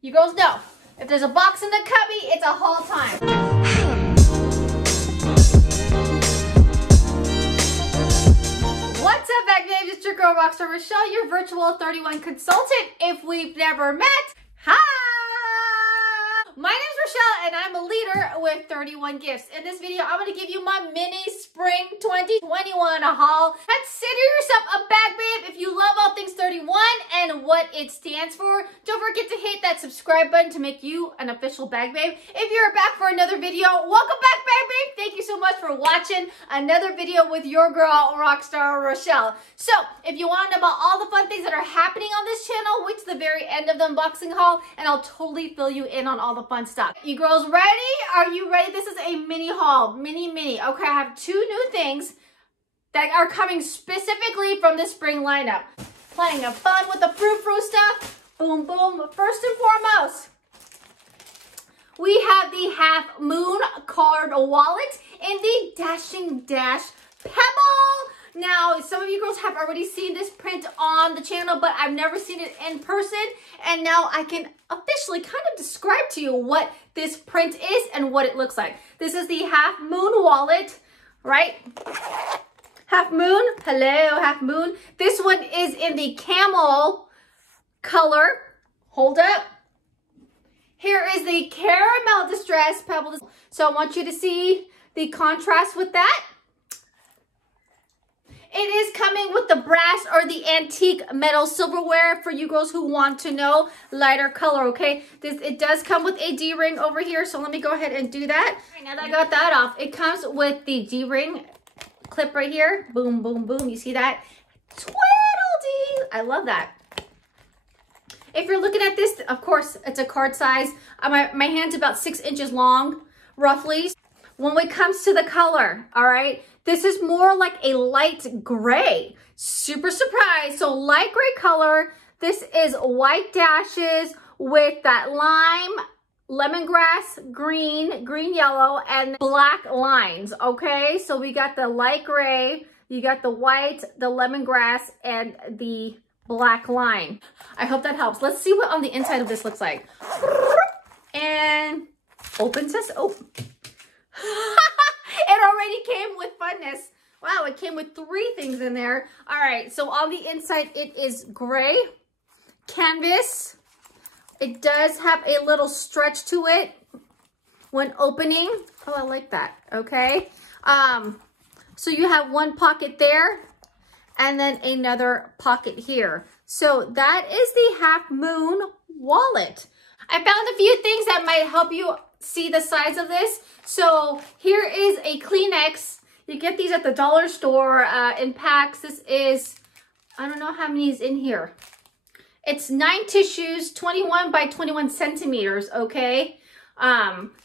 You girls know, if there's a box in the cubby, it's a haul time. What's up, back babes? It's your girl, Rockstar Rochelle, your virtual 31 consultant. If we've never met, hi! My name's Rochelle, and I'm a leader with 31 gifts. In this video, I'm going to give you my mini spring 2021 haul. Consider yourself a bag babe if you love all things 31 and what it stands for. Don't forget to hit that subscribe button to make you an official bag babe. If you're back for another video, welcome back, bag babe. Thank you so much for watching another video with your girl, Rockstar Rochelle. So, if you want to know about all the fun things that are happening on this channel, wait to the very end of the unboxing haul, and I'll totally fill you in on all the fun stuff. You girls ready? Are you ready? This is a mini haul. Mini. Okay, I have two new things that are coming specifically from the spring lineup. Playing a fun with the frou stuff. Boom, boom. First and foremost, we have the Half Moon card wallet in the Dashing Dash Pebble. Now, some of you girls have already seen this print on the channel, but I've never seen it in person. And now I can officially kind of describe to you what this print is and what it looks like. This is the Half Moon wallet, right? Half Moon, hello, Half Moon. This one is in the camel color. Hold up. Here is the caramel distress pebble. So I want you to see the contrast with that. It is coming with the brass or the antique metal silverware for you girls who want to know lighter color, okay? It does come with a D-ring over here, so let me go ahead and do that. All right, now that I got that off, it comes with the D-ring clip right here. Boom, boom, boom. You see that? Twiddle-dee! I love that. If you're looking at this, of course, it's a card size. My hand's about 6 inches long, roughly. When it comes to the color, all right, this is more like a light gray. Super surprised. So light gray color. This is white dashes with that lime, lemongrass, green yellow, and black lines, okay? So we got the light gray, you got the white, the lemongrass, and the black line. I hope that helps. Let's see what on the inside of this looks like. And open says open. It already came with funness. Wow, it came with 3 things in there. All right, so on the inside, it is gray canvas. It does have a little stretch to it when opening. Oh, I like that, okay? So you have one pocket there and then another pocket here. So that is the Half Moon wallet. I found a few things that might help you see the size of this. So here is a Kleenex. You get these at the dollar store in packs. This is, I don't know how many is in here. It's 9 tissues, 21 by 21 centimeters, okay?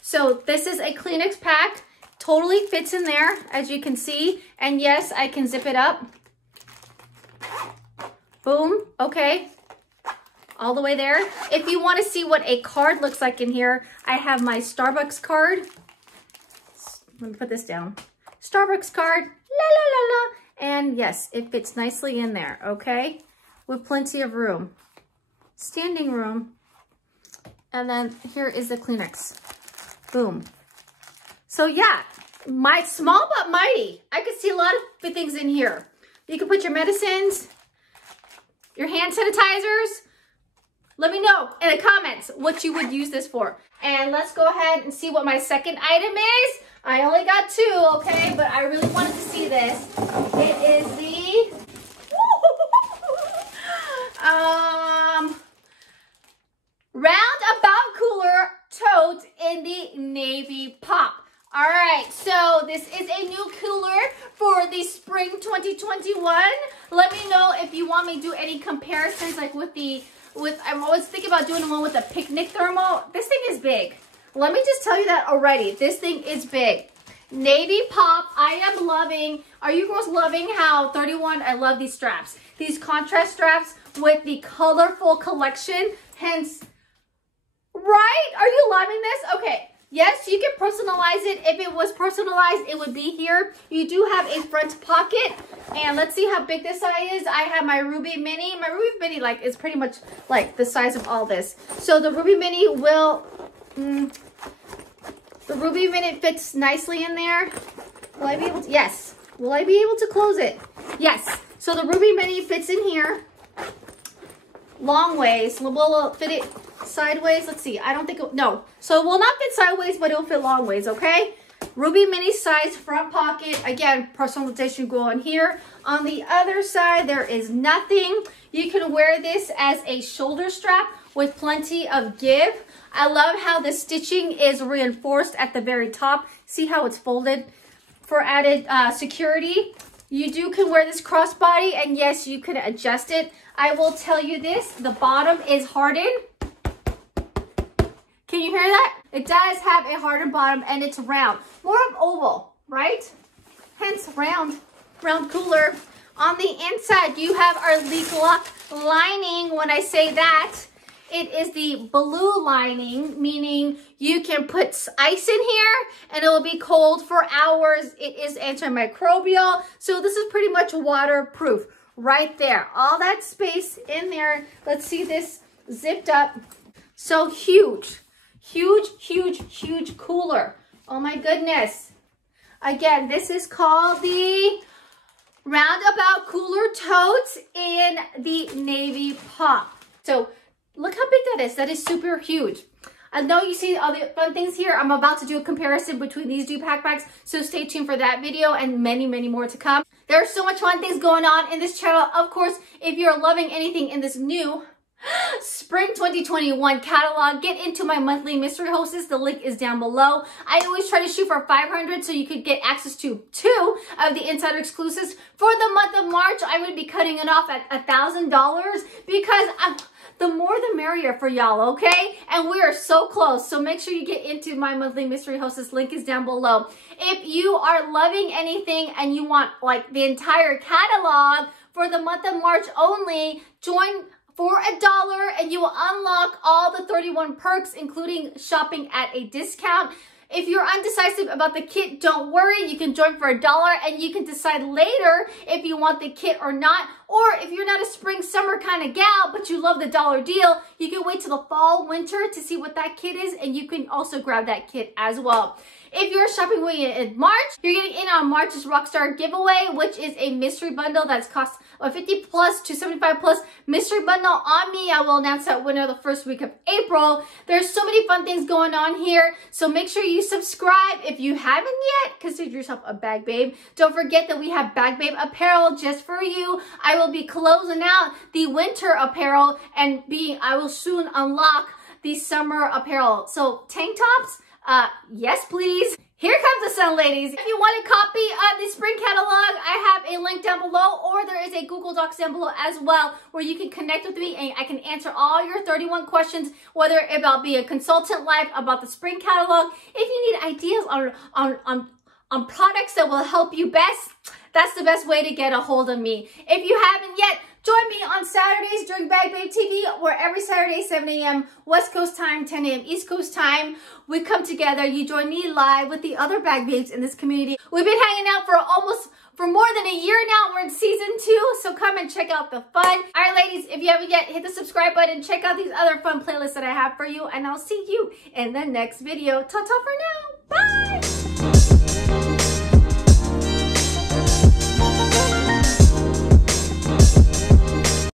So this is a Kleenex pack. Totally fits in there, as you can see. And yes, I can zip it up. Boom, okay. All the way there. If you want to see what a card looks like in here, I have my Starbucks card. Let me put this down. Starbucks card, la la la la. And yes, it fits nicely in there, okay? With plenty of room. Standing room. And then here is the Kleenex. Boom. So yeah, my small but mighty. I could see a lot of things in here. You can put your medicines, your hand sanitizers. Let me know in the comments what you would use this for. And let's go ahead and see what my second item is. I only got 2, okay? But I really wanted to see this. It is the Roundabout Cooler Tote in the Navy Pop. All right, so this is a new cooler for the spring 2021. Let me know if you want me to do any comparisons, like I'm always thinking about doing one with a picnic thermal. This thing is big. Let me just tell you that already. This thing is big. Navy Pop, I am loving. Are you girls loving how 31, I love these straps. These contrast straps with the colorful collection. Hence, right? Are you loving this? Okay. Yes, you can personalize it. If it was personalized, it would be here. You do have a front pocket. And let's see how big this size is. I have my Ruby Mini. My Ruby Mini is pretty much like the size of all this. So the Ruby Mini will, the Ruby Mini fits nicely in there. Will I be able to, yes. Will I be able to close it? Yes. So the Ruby Mini fits in here. Long ways. We'll fit it sideways. Let's see. I don't think, no. So it will not fit sideways, but it will fit long ways, okay? Ruby Mini size front pocket. Again, personalization go on here. On the other side, there is nothing. You can wear this as a shoulder strap with plenty of give. I love how the stitching is reinforced at the very top. See how it's folded for added security. You can wear this crossbody, and yes, you can adjust it. I will tell you this, the bottom is hardened. Can you hear that? It does have a hardened bottom, and it's round. More of oval, right? Hence round cooler. On the inside, you have our leak lock lining. When I say that, it is the blue lining, meaning you can put ice in here and it will be cold for hours. It is antimicrobial, so this is pretty much waterproof right there. All that space in there. Let's see this zipped up. So huge, huge, huge, huge cooler. Oh my goodness. Again, this is called the Roundabout Cooler Totes in the Navy Pop. So look how big that is. That is super huge. I know you see all the fun things here. I'm about to do a comparison between these two backpacks, so stay tuned for that video and many, many more to come. There are so much fun things going on in this channel. Of course, if you're loving anything in this new Spring 2021 catalog, get into my monthly mystery hostess. The link is down below. I always try to shoot for 500 so you could get access to 2 of the insider exclusives. For the month of March, I would be cutting it off at $1,000 because the more the merrier for y'all, okay? And we are so close, so make sure you get into my monthly mystery hostess. Link is down below. If you are loving anything and you want like the entire catalog for the month of March only, join for $1 and you will unlock all the 31 perks, including shopping at a discount. If you're undecisive about the kit, don't worry. You can join for $1 and you can decide later if you want the kit or not. Or if you're not a spring, summer kind of gal, but you love the dollar deal, you can wait till the fall, winter to see what that kit is, and you can also grab that kit as well. If you're shopping with it in March, you're getting in on March's Rockstar giveaway, which is a mystery bundle that's cost a 50 plus to 75 plus mystery bundle on me. I will announce that winner the first week of April. There's so many fun things going on here, so make sure you subscribe if you haven't yet. Consider yourself a bag babe. Don't forget that we have bag babe apparel just for you. I will be closing out the winter apparel and I will soon unlock the summer apparel. So tank tops, yes please. Here comes the sun, ladies. If you want a copy of the spring catalog, I have a link down below, or there is a Google Docs down below as well, where you can connect with me and I can answer all your 31 questions, whether about being a consultant live about the spring catalog. If you need ideas on products that will help you best, that's the best way to get a hold of me. If you haven't yet, join me on Saturdays during Bag Babe TV, where every Saturday, 7 a.m. West Coast time, 10 a.m. East Coast time, we come together. You join me live with the other Bag Babes in this community. We've been hanging out for more than a year now. We're in season 2, so come and check out the fun. All right, ladies, if you haven't yet, hit the subscribe button. Check out these other fun playlists that I have for you, and I'll see you in the next video. Ta-ta for now. Bye!